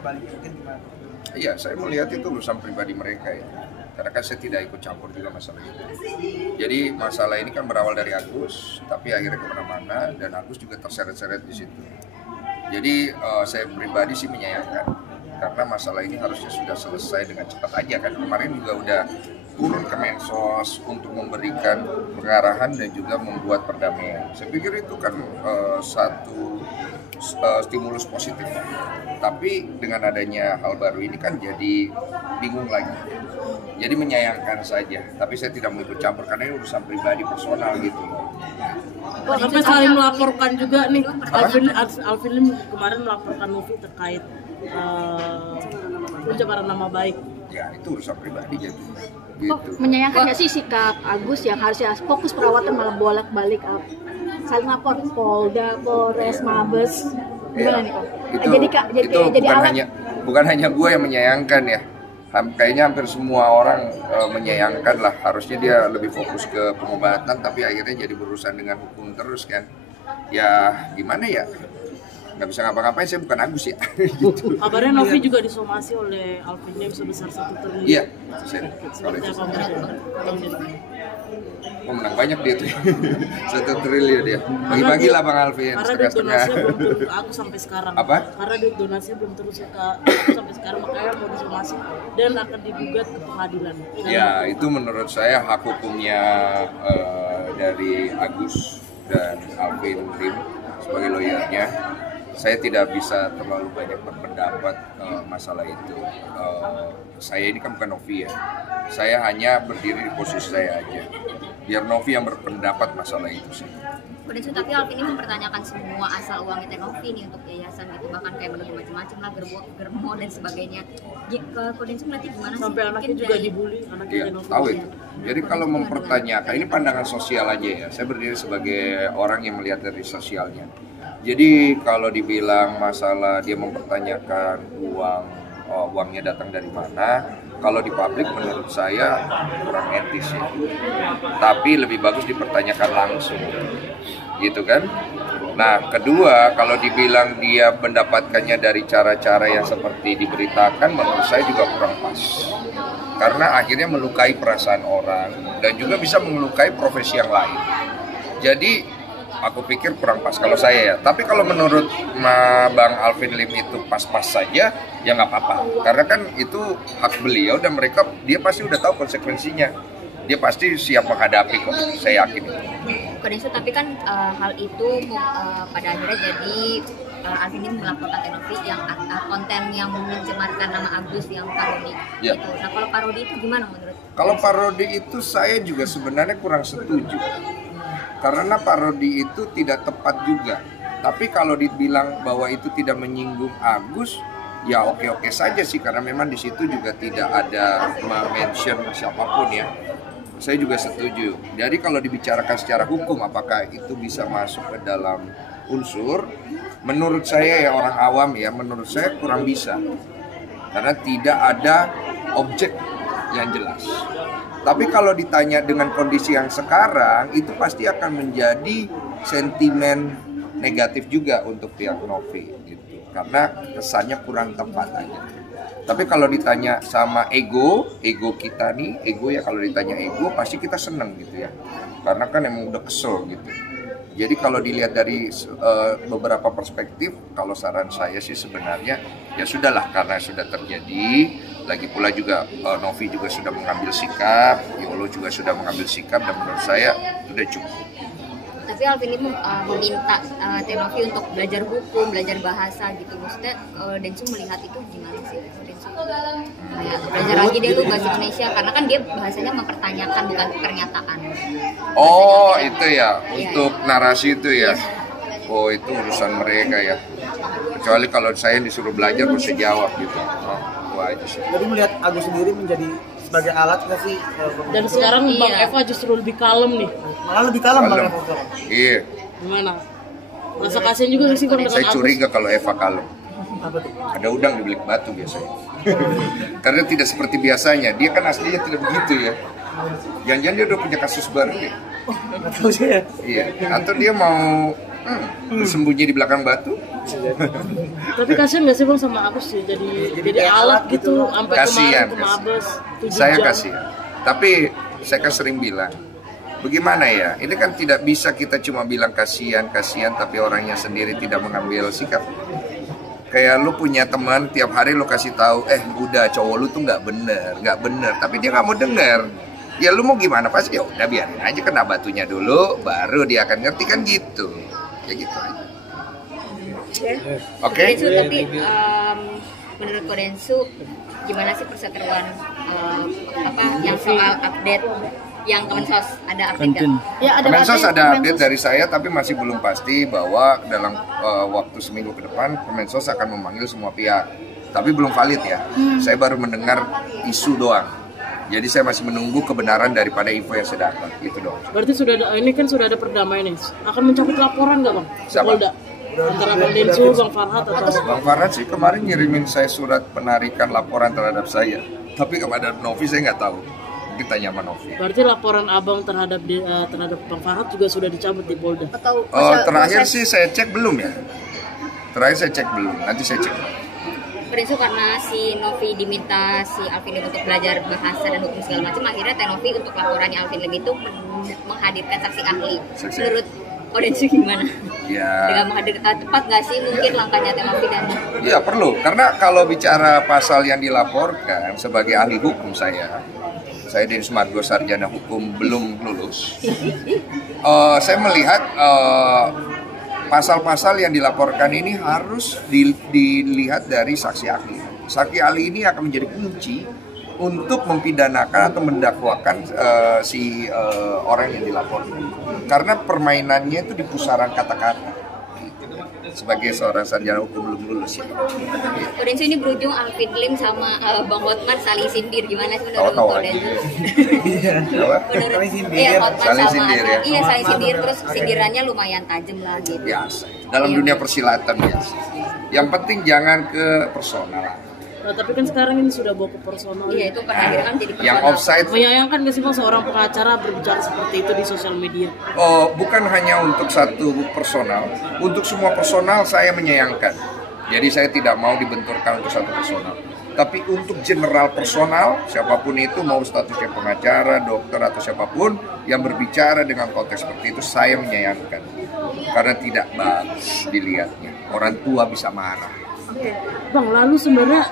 sebaliknya mungkin gimana? Iya, saya melihat itu urusan pribadi mereka ya. Karena kan saya tidak ikut campur juga masalah itu. Jadi masalah ini kan berawal dari Agus, tapi akhirnya kemana-mana dan Agus juga terseret-seret di situ. Jadi saya pribadi sih menyayangkan karena masalah ini harusnya sudah selesai dengan cepat aja kan. Kemarin juga udah turun ke Mensos untuk memberikan pengarahan dan juga membuat perdamaian. Saya pikir itu kan satu stimulus positif. Tapi dengan adanya hal baru ini kan jadi bingung lagi. Jadi menyayangkan saja. Tapi saya tidak mau ikut campur karena ini urusan pribadi personal gitu. Sampai saling melaporkan juga nih. Alvin Lim kemarin melaporkan Novi terkait pencemaran nama baik. Ya itu urusan pribadi gitu. Menyayangkan nggak sih sikap Agus yang harusnya fokus perawatan malah bolak-balik saling lapor Polda, Polres, Mabes, gimana nih Kak? Jadi bukan hanya gue yang menyayangkan ya. Kayaknya hampir semua orang menyayangkan lah. Harusnya dia lebih fokus ke pengobatan, tapi akhirnya jadi berurusan dengan hukum terus kan. Ya gimana ya? Nggak bisa ngapa-ngapain, saya bukan Agus ya. Gitu. Kabarnya Novi juga disomasi oleh Alvin Lim sebesar 1 triliun. Iya, Seperti apa oh, menang banyak dia tuh. 1 triliun dia. Bagi-bagi lah Bang Alvin, setengah-setengah. Karena donasinya belum turun aku sampai sekarang. Apa? Karena donasinya belum terus ke aku sampai sekarang, makanya mau disomasi dan akan digugat ke pengadilan. Ya, itu menurut saya hak hukumnya dari Agus dan Alvin Lim sebagai lawyernya. Saya tidak bisa terlalu banyak berpendapat masalah itu. Saya ini kan bukan Novi ya. Saya hanya berdiri di posisi saya aja. Biar Novi yang berpendapat masalah itu sih. Kodensu, tapi Alvin ini mempertanyakan semua asal uangnya Novi nih untuk yayasan gitu, bahkan kayak menuduh macam-macam lah, germo dan sebagainya. Ke Kodensu nanti gimana sih? Sampai anaknya juga dibully, anaknya Novi. Tahu itu. Jadi kalau mempertanyakan, ini pandangan sosial aja ya. Saya berdiri sebagai orang yang melihat dari sosialnya. Jadi kalau dibilang masalah dia mempertanyakan uangnya datang dari mana, kalau di publik menurut saya kurang etis ya. Tapi lebih bagus dipertanyakan langsung, gitu kan? Nah, kedua, kalau dibilang dia mendapatkannya dari cara-cara yang seperti diberitakan, menurut saya juga kurang pas. Karena akhirnya melukai perasaan orang dan juga bisa melukai profesi yang lain. Jadi aku pikir kurang pas kalau saya ya. Tapi kalau menurut Bang Alvin Lim itu pas-pas saja, ya nggak apa-apa. Karena kan itu hak beliau dan dia pasti udah tahu konsekuensinya. Dia pasti siap menghadapi kok, saya yakin. Kodensu, tapi kan hal itu pada akhirnya jadi Alvin Lim melaporkan Novi yang konten yang mencemarkan nama Agus yang parodi. Ya. Gitu. Nah kalau parodi itu gimana menurut? Kalau parodi itu saya juga sebenarnya kurang setuju. Karena parodi itu tidak tepat juga. Tapi kalau dibilang bahwa itu tidak menyinggung Agus, ya oke-oke saja sih. Karena memang di situ juga tidak ada mention siapapun ya. Saya juga setuju. Jadi kalau dibicarakan secara hukum, apakah itu bisa masuk ke dalam unsur? Menurut saya ya orang awam ya, menurut saya kurang bisa. Karena tidak ada objek yang jelas. Tapi kalau ditanya dengan kondisi yang sekarang, itu pasti akan menjadi sentimen negatif juga untuk pihak Novi gitu. Karena kesannya kurang tepat aja. Tapi kalau ditanya sama ego kita nih, ego ya kalau ditanya ego pasti kita seneng gitu ya. Karena kan emang udah kesel gitu. Jadi kalau dilihat dari beberapa perspektif, kalau saran saya sih sebenarnya ya sudahlah karena sudah terjadi. Lagi pula juga Novi juga sudah mengambil sikap, Yolo juga sudah mengambil sikap dan menurut saya sudah cukup. Tapi Alvin ini meminta Novi untuk belajar hukum, belajar bahasa gitu. Maksudnya Densu melihat itu gimana sih? Densu kayak belajar lagi deh lu bahasa Indonesia karena kan dia bahasanya mempertanyakan bukan pernyataan. Oh itu ya, untuk narasi itu ya. Oh itu urusan mereka ya. Kecuali kalau saya disuruh belajar bisa jawab gitu. Aja sih. Jadi melihat Agus sendiri menjadi sebagai alat nggak sih? Dan sekarang Bang Eva justru lebih kalem nih. Malah lebih kalem Bang Eva. Iya. Gimana? Rasa kasihan juga sih kalau dengan Saya curiga kalau Eva kalem. Apa tuh? Ada udang di balik batu biasanya. Karena tidak seperti biasanya. Dia kan aslinya tidak begitu ya. Jangan-jangan dia udah punya kasus baru ya. Nggak tahu sih ya. Iya. Atau dia mau Bersembunyi di belakang batu. Tapi kasihan nggak sih Bang sama Agus sih jadi alat gitu sampai Kasihan, kemarin ke Mabes 7 Saya jam. kasihan. Tapi saya kan sering bilang, bagaimana ya? Ini kan tidak bisa kita cuma bilang kasihan, tapi orangnya sendiri tidak mengambil sikap. Kayak lu punya teman tiap hari lu kasih tahu, udah cowok lu tuh nggak bener, tapi dia nggak mau denger. Ya lu mau gimana? Pasti ya udah biarin aja kena batunya dulu, baru dia akan ngerti kan gitu. Ya gitu aja. Oke. Densu, tapi menurut Ko Densu gimana sih perseteruan yang soal update yang Kemensos ada update nggak? Ya, Kemensos ada update Kemensos. dari saya, tapi masih belum pasti bahwa dalam waktu seminggu ke depan Kemensos akan memanggil semua pihak. Tapi belum valid ya. Saya baru mendengar isu doang. Jadi saya masih menunggu kebenaran daripada info yang saya dapat. Gitu dong. Berarti ini kan sudah ada perdamaian nih. Akan mencabut laporan nggak Bang? Siapa? Polda. Antara Bang Densu, Bang Farhat atau Bang Farhat sih kemarin ngirimin saya surat penarikan laporan terhadap saya. Tapi kepada Novi saya nggak tahu. Mungkin tanya sama Novi. berarti laporan Abang terhadap Bang Farhat juga sudah dicabut di Polda. Atau Terakhir sih saya cek belum ya. Terakhir saya cek belum. Nanti saya cek. Ko Densu, karena si Novi diminta si Alvin Lim untuk belajar bahasa dan hukum segala macam, akhirnya Teh Novi untuk laporannya Alvin Lim itu menghadirkan saksi ahli. Saksi. Menurut Ko Densu gimana? Ya. Dengan menghadirkan tepat nggak sih mungkin langkahnya Teh Novi dan Iya perlu, karena kalau bicara pasal yang dilaporkan sebagai ahli hukum saya Densu Margo sarjana hukum belum lulus. Saya melihat pasal-pasal yang dilaporkan ini harus dilihat dari saksi ahli. Saksi ahli ini akan menjadi kunci untuk mempidanakan atau mendakwakan si orang yang dilaporkan. Karena permainannya itu di pusaran kata-kata. Sebagai seorang sarjana hukum belum lulus ya. Ko Densu, ini berujung Alvin Lim sama Bang Hotman saling sindir, gimana sih menurut Tahu-tahu Ko aja. Densu? Apa? Menurut Saling sindir. iya, Hotman Saling sama sindir, ya. iya saling sindir, terus sindirannya lumayan tajam lah gitu. Biasa. Dalam dunia persilatan biasa. Yang penting jangan ke personal. Nah, tapi kan sekarang ini sudah bawa ke personal. Iya, itu pada akhirnya kan jadi Yang personal. offside Menyayangkan nggak sih Bang seorang pengacara berbicara seperti itu di sosial media? bukan hanya untuk satu personal, untuk semua personal saya menyayangkan. Jadi saya tidak mau dibenturkan untuk satu personal. Tapi untuk general personal, siapapun itu mau statusnya pengacara, dokter atau siapapun yang berbicara dengan konteks seperti itu, saya menyayangkan. Karena tidak bagus dilihatnya. Orang tua bisa marah. Oke. Bang, lalu sebenarnya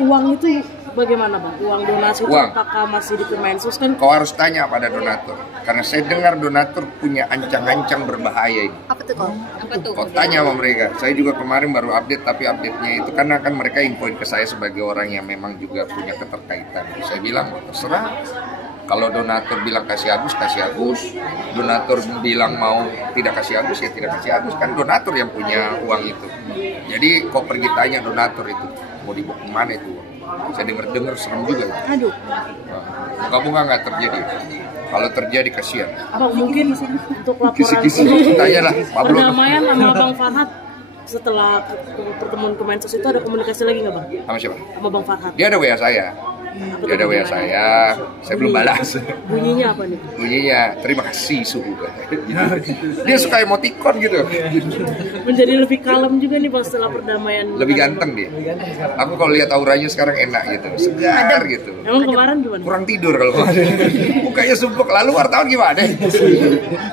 uang itu bagaimana Bang? Uang donasi itu Uang. apakah masih di Kemensos kan? Kau harus tanya pada donatur. Karena saya dengar donatur punya ancang-ancang berbahaya ini. apa tuh kok? Apa tuh? Kau tanya sama mereka. Saya juga kemarin baru update, tapi update-nya itu karena kan mereka infoin ke saya sebagai orang yang memang juga punya keterkaitan. Saya bilang, terserah. Kalau donatur bilang kasih Agus, kasih Agus. Donatur bilang mau tidak kasih Agus, ya tidak kasih Agus. Kan donatur yang punya uang itu. Jadi kau pergi tanya donatur itu, mau dibawa kemana itu uang. Saya dengar serem juga. Aduh. Moga-moga nggak terjadi. Kalau terjadi kasihan. Apa mungkin untuk laporan Kisi-kisi. Tanyalah, Pablo. perdamaian sama Bang Farhat setelah pertemuan Kemensos itu ada komunikasi lagi nggak Bang? Sama siapa? Sama Bang Farhat? Dia ada WA saya. Dia ada WA saya belum balas. Bunyinya apa nih? Bunyinya terima kasih suhu. Dia suka emoticon gitu. Menjadi lebih kalem juga nih Bang setelah perdamaian. Lebih ganteng dia. Aku kalau lihat auranya sekarang enak gitu, segar gitu. Emang kemarin gimana? Kurang tidur kalau mukanya sumpuk. Lalu wartawan gimana?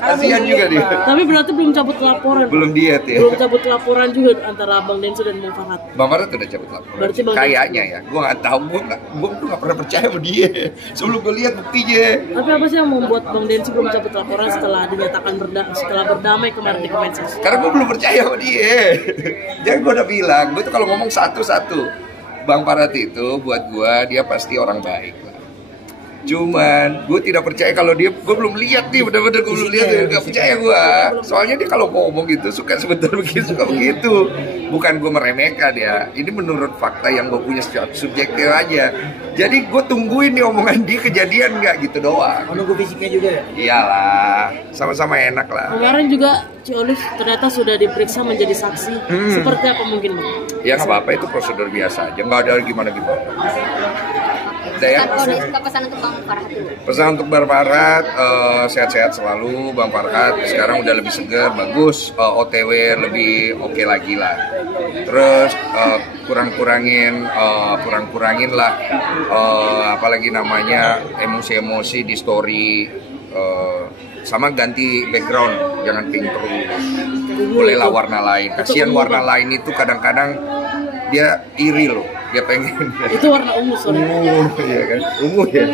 Kasihan juga dia. Tapi berarti belum cabut laporan. Belum diet ya. Belum cabut laporan juga antara Bang Densu dan Bang Farhat. Bang Farhat udah cabut laporan. Berarti Bang Kayaknya ya, gue nggak tahu, gue tuh nggak pernah percaya sama dia. Sebelum gue lihat buktinya. Tapi apa sih yang membuat Bang Densu belum cabut laporan setelah dinyatakan setelah berdamai kemarin di Kemensos? Karena gue belum percaya sama dia. Jadi gue udah bilang, gue tuh kalau ngomong satu-satu, Bang Farhat itu buat gue dia pasti orang baik lah. Cuman gue tidak percaya kalau dia, gue belum lihat nih, bener-bener gue belum lihat, gak percaya gue. Soalnya dia kalau ngomong gitu suka sebentar begitu, suka begitu. Bukan gue meremehkan ya, ini menurut fakta yang gue punya secara subjektif aja. Jadi gue tungguin nih omongan dia kejadian nggak gitu doang. Menunggu fisiknya juga ya? Iyalah, sama-sama enak lah. Kemarin juga Ci Olive ternyata sudah diperiksa menjadi saksi. Seperti apa mungkin Bang? Ya nggak apa-apa, itu prosedur biasa aja, nggak ada gimana-gimana. Udah ya. Pesan untuk Bang Farhat dulu. Pesan untuk Bang Farhat, sehat-sehat selalu Bang Farhat. Sekarang udah lebih segar, bagus, OTW lebih oke lagi lah. Terus kurang-kurangin lah apalagi namanya emosi-emosi di story, sama ganti background, jangan pink terus. Bolehlah warna lain. Kasihan warna lain itu kadang-kadang dia iri loh, dia pengen Itu warna ungu soalnya. ungu, ya kan, ungu ya.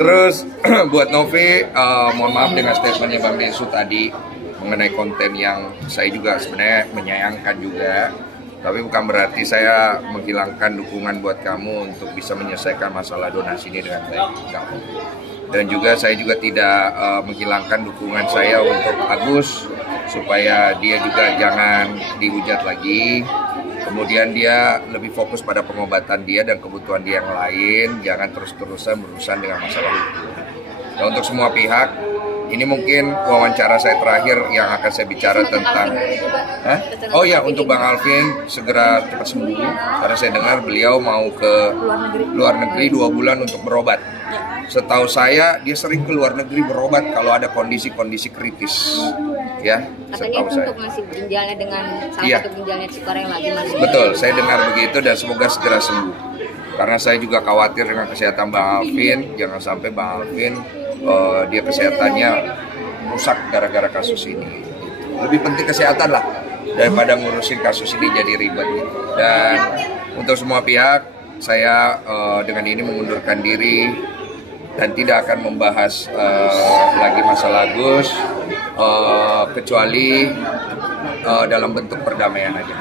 Terus buat Novi, mohon maaf dengan statementnya Bang Desu tadi mengenai konten yang saya juga sebenarnya menyayangkan juga, tapi bukan berarti saya menghilangkan dukungan buat kamu untuk bisa menyelesaikan masalah donasi ini dengan baik. Enggak. Dan juga saya juga tidak menghilangkan dukungan saya untuk Agus supaya dia juga jangan dihujat lagi. Kemudian dia lebih fokus pada pengobatan dia dan kebutuhan dia yang lain, jangan terus-terusan berurusan dengan masalah hukum. Dan untuk semua pihak, ini mungkin wawancara saya terakhir yang akan saya bicara tentang oh ya, untuk Bang Alvin segera cepat sembuh, karena saya dengar beliau mau ke luar negeri 2 bulan untuk berobat. Setahu saya dia sering ke luar negeri berobat kalau ada kondisi-kondisi kritis, ya. Katanya Setahu itu saya. untuk ngasih ginjalnya dengan salah Iya. satu ginjalnya Cikarang lagi masih. Betul, saya dengar begitu dan semoga segera sembuh. Karena saya juga khawatir dengan kesehatan Bang Alvin, jangan sampai Bang Alvin dia kesehatannya rusak gara-gara kasus ini. Lebih penting kesehatan lah daripada ngurusin kasus ini jadi ribet. Dan untuk semua pihak, saya dengan ini mengundurkan diri dan tidak akan membahas lagi masalah Agus, kecuali dalam bentuk perdamaian aja.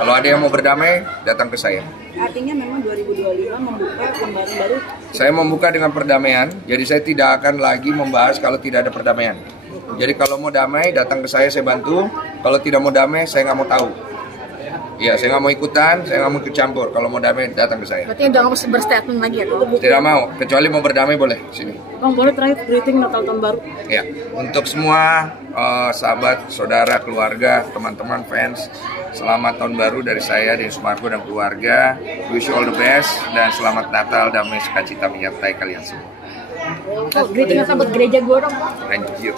Kalau ada yang mau berdamai, datang ke saya. Artinya memang 2025 membuka lembaran baru. Saya membuka dengan perdamaian, jadi saya tidak akan lagi membahas kalau tidak ada perdamaian. Jadi kalau mau damai, datang ke saya bantu. Kalau tidak mau damai, saya nggak mau tahu. Iya, saya nggak mau ikutan, saya nggak mau ikut campur. Kalau mau damai, datang ke saya. Berarti udah nggak mau berstatement lagi ya kok? Tidak mau, kecuali mau berdamai boleh sini. Bang, boleh terakhir greeting Natal tahun baru? Ya, untuk semua sahabat, saudara, keluarga, teman-teman, fans, selamat tahun baru dari saya, Denny Sumargo dan keluarga. Wish you all the best dan selamat Natal, damai, sukacita menyertai kalian semua. Greeting apa buat gereja gue dong? Thank you.